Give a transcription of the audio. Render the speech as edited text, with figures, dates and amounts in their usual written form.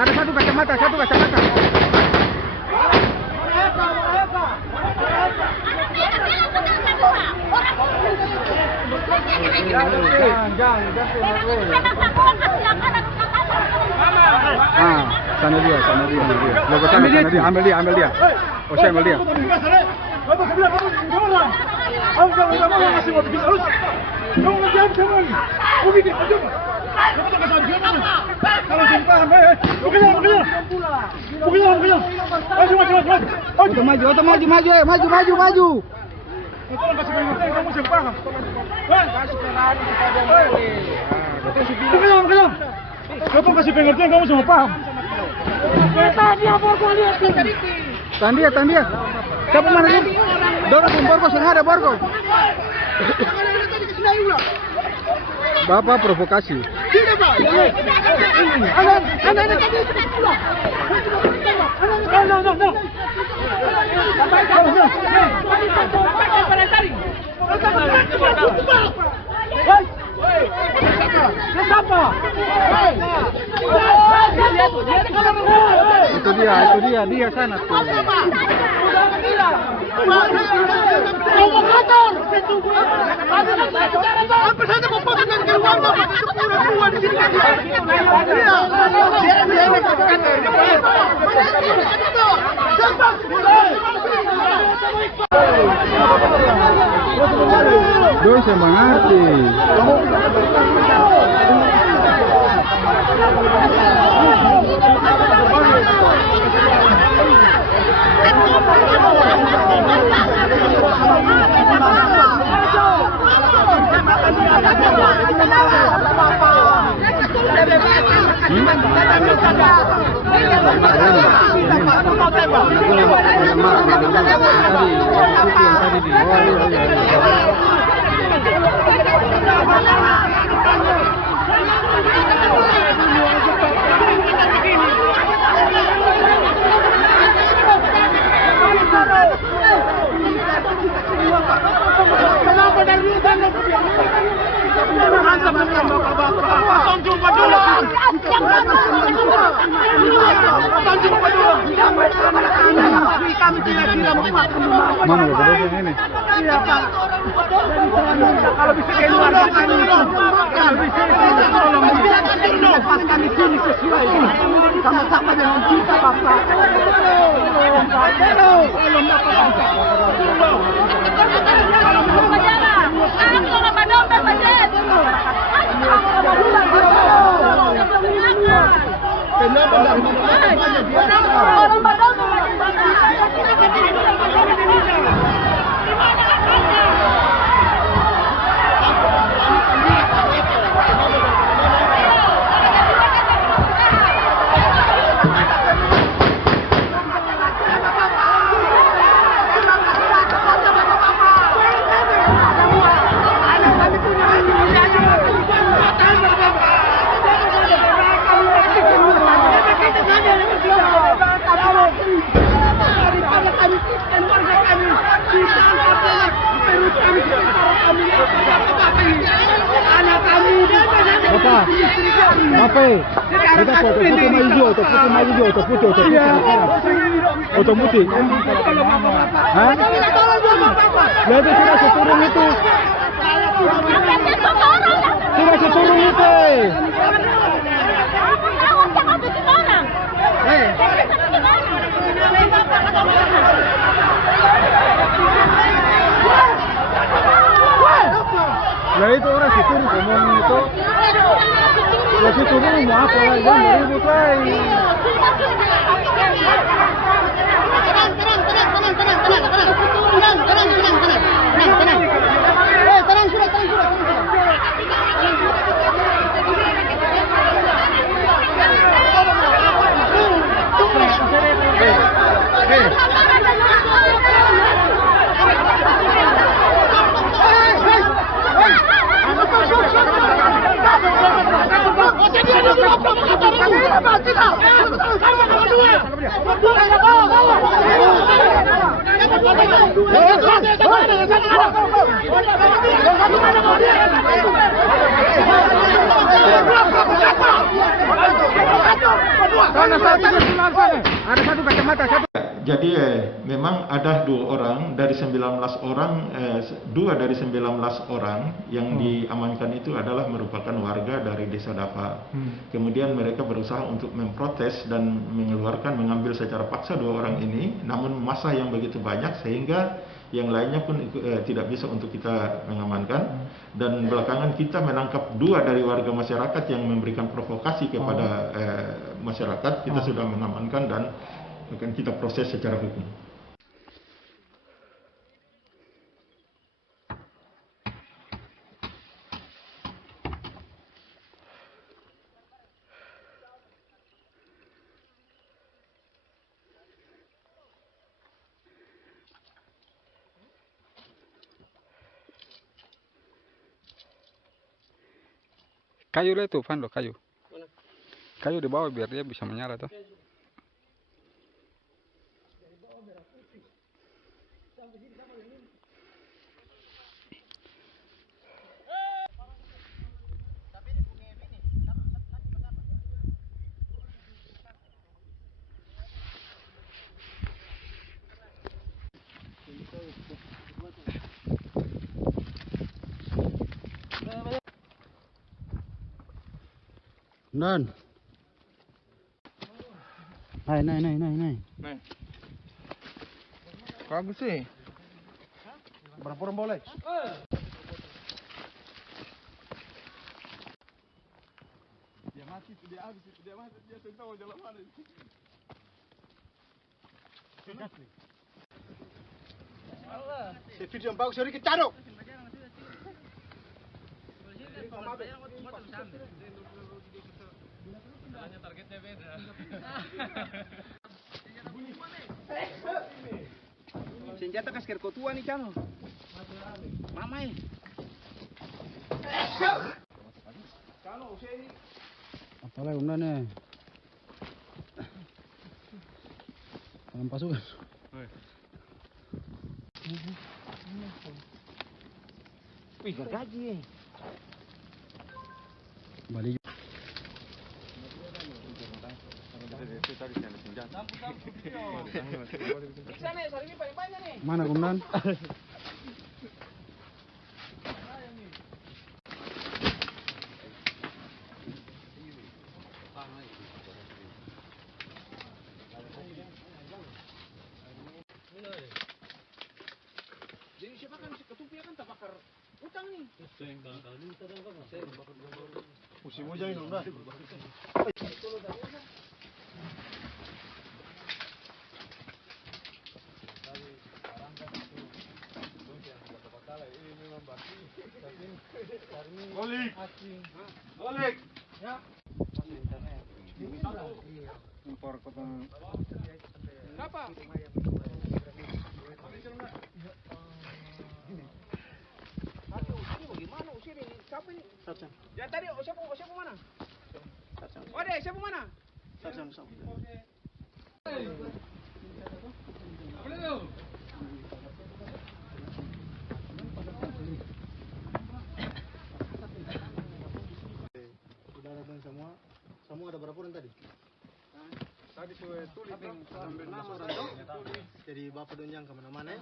Ada satu kacamata, sana dia. Logo sana dia, ambil dia. Oh, saya ambil dia. Maju. Kamu kasih pengertian kamu semua paham. Tahan dia. Siapa mana dia? Dorong Borgos yang ada Borgos. Bapak provokasi. Itu dia sana tuh. Dois saya mengerti. Mana berbeda ini? Iya Pak. Kalau bisa keluar kami kalau bisa tolong lepaskan di sini sesuai sama-sama dengan kita Bapak. Apa? Kita foto maju foto putih. Hah? Lihat sudah seturun itu. Ya itu orang situ ngomong itu. Ya situ mau apa lagi? Jangan ribut lagi. Hey! Ada satu kacamata, satu. Jadi memang ada 2 orang dari 19 orang, 2 dari 19 orang yang diamankan itu adalah merupakan warga dari Desa Dapa. Kemudian mereka berusaha untuk memprotes dan mengambil secara paksa 2 orang ini, namun massa yang begitu banyak sehingga yang lainnya pun tidak bisa untuk kita mengamankan. Dan belakangan kita menangkap 2 dari warga masyarakat yang memberikan provokasi kepada masyarakat. Kita sudah mengamankan dan akan kita proses secara hukum. Kayu lah itu, Van, loh, kayu. Kayu di bawah biar dia bisa menyala tuh. Dan. Naik. Nih. Bagus sih. Berapa orang boleh? Dia mati, dia habis, dia mati, dia tahu jalan mana. Si video yang bagus sedikit taruh. Targetnya beda. Senjata kasih tua nih Cano. Mamai. Cano sini. Apa lagi nih? Dalam pasukan. Wih, gaji. Balik. Mana komandan? Jadi siapa kan si ketumpia kan tak bakar utang nih. Musim hujan ini udah. Golik. Ya. Impor potong. Berapa? Bagaimana usir ini? Siapa ini? Satsang. Ya tadi siapa mana? Satsang. Oh deh, siapa mana? Satsang. Sudah datang semua ada berapa orang tadi? Tadi tulis ambil nama orang. Jadi bapak tunjang kemana-mana.